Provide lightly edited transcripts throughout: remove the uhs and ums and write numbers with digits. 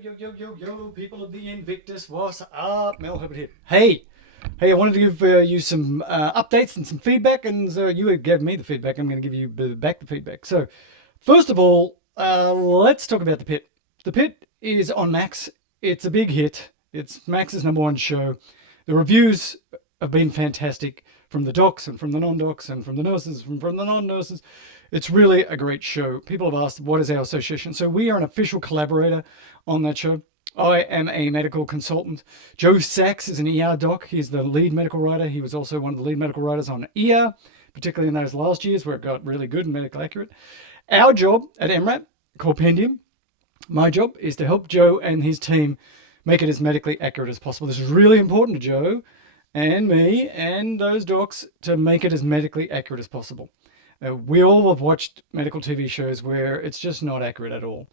Yo, people of the Invictus, what's up? Mel Herbert here. Hey, I wanted to give you some updates and some feedback, and so you gave me the feedback. I'm going to give you back the feedback. So, first of all, let's talk about The Pitt. The Pitt is on Max. It's a big hit. It's Max's #1 show. The reviews have been fantastic from the docs and from the non-docs and from the nurses and from the non-nurses. It's really a great show. People have asked, what is our association? So we are an official collaborator on that show. I am a medical consultant. Joe Sachs is an ER doc. He's the lead medical writer. He was also one of the lead medical writers on ER, particularly in those last years where it got really good and medically accurate. Our job at MRAP, Compendium, my job is to help Joe and his team make it as medically accurate as possible. This is really important to Joe and me and those docs to make it as medically accurate as possible. We all have watched medical TV shows where it's just not accurate at all.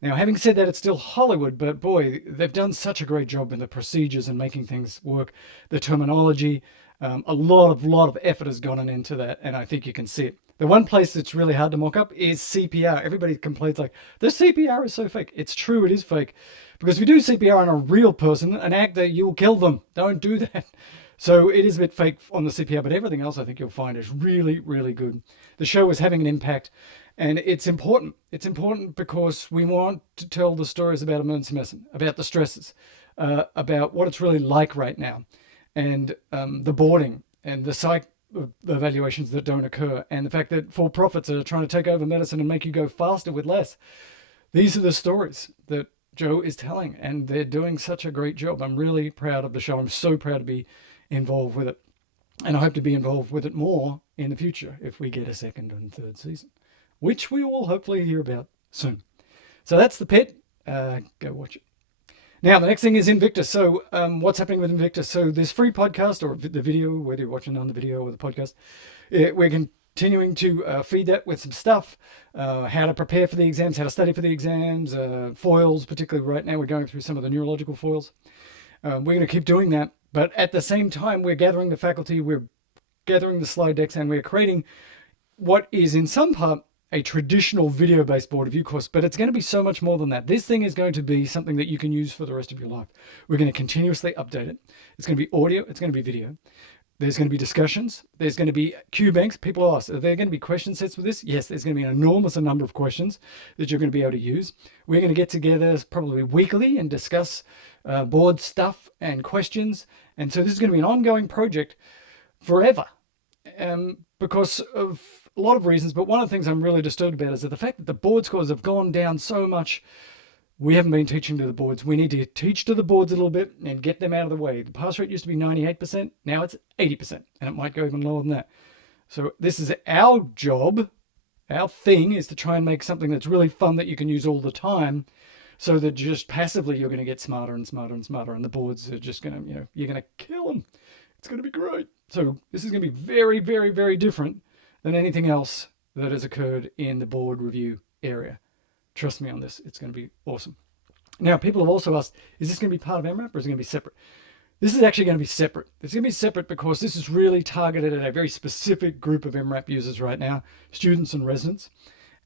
Now, having said that, it's still Hollywood, but boy, they've done such a great job in the procedures and making things work, the terminology. A lot of effort has gone into that, and I think you can see it. The one place that's really hard to mock up is CPR. Everybody complains like, the CPR is so fake. It's true, it is fake. Because if you do CPR on a real person, an actor, you'll kill them. Don't do that. So it is a bit fake on the CPR, but everything else I think you'll find is really, really good. The show is having an impact, and it's important. It's important because we want to tell the stories about emergency medicine, about the stresses, about what it's really like right now, and the boarding and the psych evaluations that don't occur, and the fact that for-profits are trying to take over medicine and make you go faster with less. These are the stories that Joe is telling, and they're doing such a great job. I'm really proud of the show. I'm so proud to be involved with it, and I hope to be involved with it more in the future if we get a second and third season, which we will hopefully hear about soon. So that's The Pit. Go watch it. Now the next thing is Invictus. So what's happening with Invictus? So this free podcast, or the video, whether you're watching on the video or the podcast, we're continuing to feed that with some stuff, how to prepare for the exams, how to study for the exams, foils, particularly right now we're going through some of the neurological foils. We're going to keep doing that. But at the same time, we're gathering the faculty, we're gathering the slide decks, and we're creating what is in some part a traditional video-based board review course, but it's going to be so much more than that. This thing is going to be something that you can use for the rest of your life. We're going to continuously update it. It's going to be audio, it's going to be video. There's going to be discussions. There's going to be Q banks. People ask, are there going to be question sets with this? Yes, there's going to be an enormous number of questions that you're going to be able to use. We're going to get together probably weekly and discuss board stuff and questions. And so this is going to be an ongoing project forever because of a lot of reasons. But one of the things I'm really disturbed about is that the fact that the board scores have gone down so much. We haven't been teaching to the boards. We need to teach to the boards a little bit and get them out of the way. The pass rate used to be 98%. Now it's 80%, and it might go even lower than that. So this is our job. Our thing is to try and make something that's really fun that you can use all the time, so that just passively you're going to get smarter and smarter and smarter, and the boards are just going to, you're going to kill them. It's going to be great. So this is going to be very, very, very different than anything else that has occurred in the board review area. Trust me on this. It's going to be awesome. Now, people have also asked, is this going to be part of MRAP or is it going to be separate? This is actually going to be separate. It's going to be separate because this is really targeted at a very specific group of MRAP users right now, students and residents.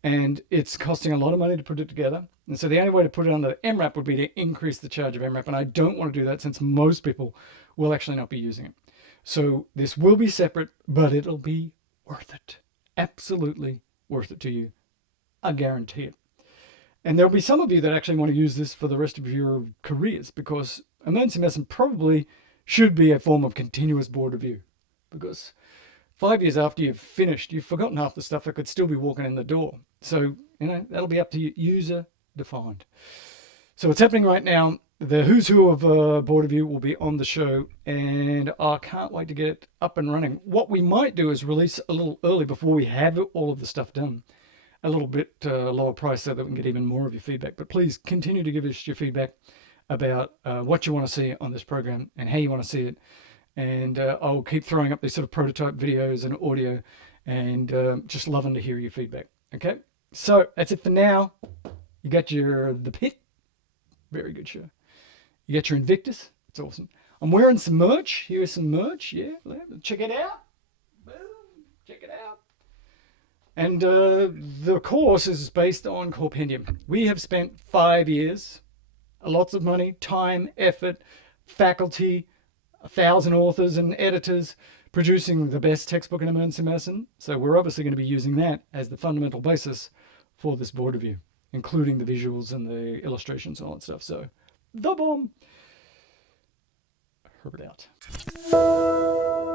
And it's costing a lot of money to put it together. And so the only way to put it under MRAP would be to increase the charge of MRAP. And I don't want to do that since most people will actually not be using it. So this will be separate, but it'll be worth it. Absolutely worth it to you. I guarantee it. And there'll be some of you that actually want to use this for the rest of your careers, because emergency medicine probably should be a form of continuous board review, because 5 years after you've finished, you've forgotten half the stuff that could still be walking in the door. So, that'll be up to you, user defined. So it's happening right now. The who's who of board review will be on the show, and I can't wait to get it up and running. What we might do is release a little early before we have all of the stuff done. A little bit lower price so that we can get even more of your feedback. But please continue to give us your feedback about what you want to see on this program and how you want to see it. And I'll keep throwing up these sort of prototype videos and audio, and just loving to hear your feedback. Okay, so that's it for now. You got The Pit, very good show. You got your Invictus, it's awesome. I'm wearing some merch. Here's some merch. Yeah, check it out. Boom, check it out. And the course is based on Compendium. We have spent 5 years, lots of money, time, effort, faculty, 1,000 authors and editors producing the best textbook in emergency medicine. So we're obviously going to be using that as the fundamental basis for this board review, including the visuals and the illustrations and all that stuff. So the bomb. Herbert out.